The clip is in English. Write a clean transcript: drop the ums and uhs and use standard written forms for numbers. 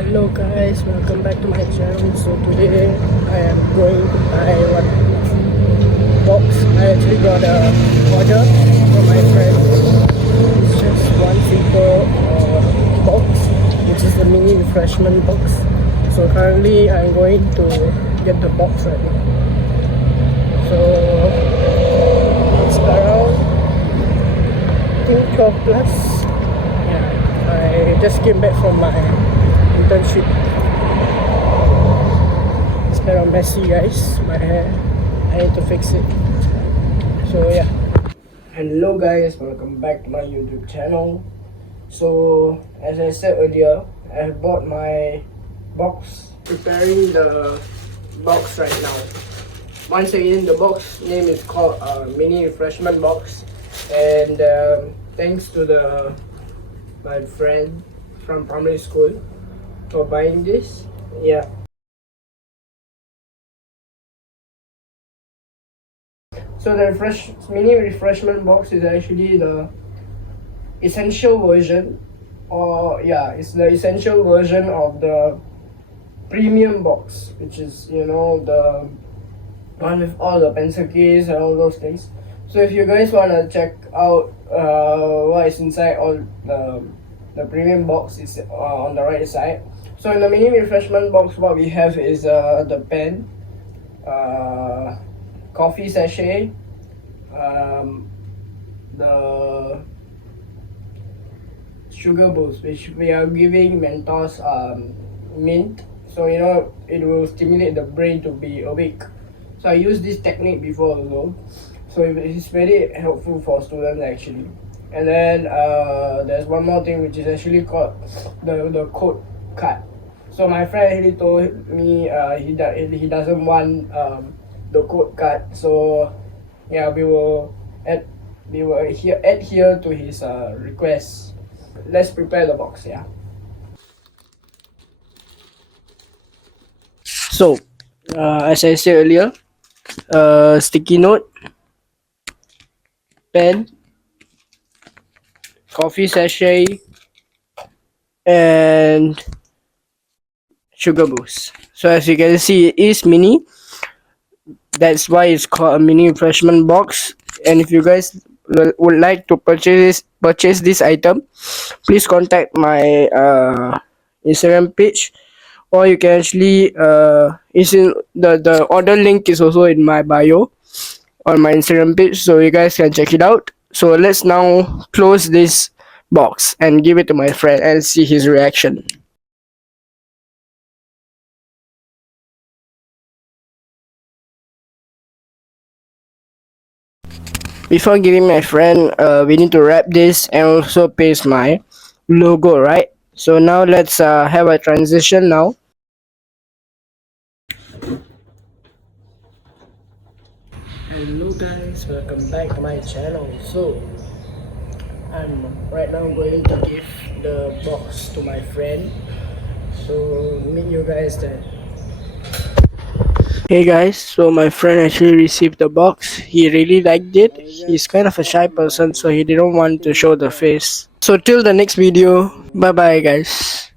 Hello guys, welcome back to my channel. So today I am going to buy one box. I actually got a order from my friend. It's just one simple box, which is the mini refreshment box. So currently I'm going to get the box right now. So it's around I think 12 plus. Yeah, I just came back from my internship. It's kind of messy guys, my hair. I need to fix it. So yeah. Hello guys, welcome back to my YouTube channel. So as I said earlier, I have bought my box. Preparing the box right now. Once again, the box name is called mini refreshment box, and thanks to my friend from primary school for buying this. Yeah. So the mini refreshment box is actually the essential version, or yeah, it's the essential version of the premium box, which is the one with all the pencil case and all those things. So if you guys wanna check out what is inside all the premium box, is on the right side. So in the mini refreshment box, what we have is the pen, coffee sachet, the sugar boost, which we are giving Mentos mint, so it will stimulate the brain to be awake. So I used this technique before also, so it's very helpful for students actually. And then there's one more thing, which is actually called the code card. So my friend actually told me he doesn't want the code card, so yeah, we will adhere to his request. Let's prepare the box. Yeah. So as I said earlier, sticky note, pen, coffee sachet, and sugar boost. So as you can see, it is mini. That's why it's called a mini refreshment box. And if you guys would like to purchase this item, please contact my Instagram page, or you can actually it's in the order link is also in my bio on my Instagram page, so you guys can check it out. So let's now close this box and give it to my friend and see his reaction. Before giving my friend, we need to wrap this and also paste my logo, right? So now let's have a transition now. Hello guys, welcome back to my channel. So I'm right now going to give the box to my friend, so meet you guys there. Hey guys, so my friend actually received the box. He really liked it. He's kind of a shy person, so he didn't want to show the face. So till the next video, bye bye guys.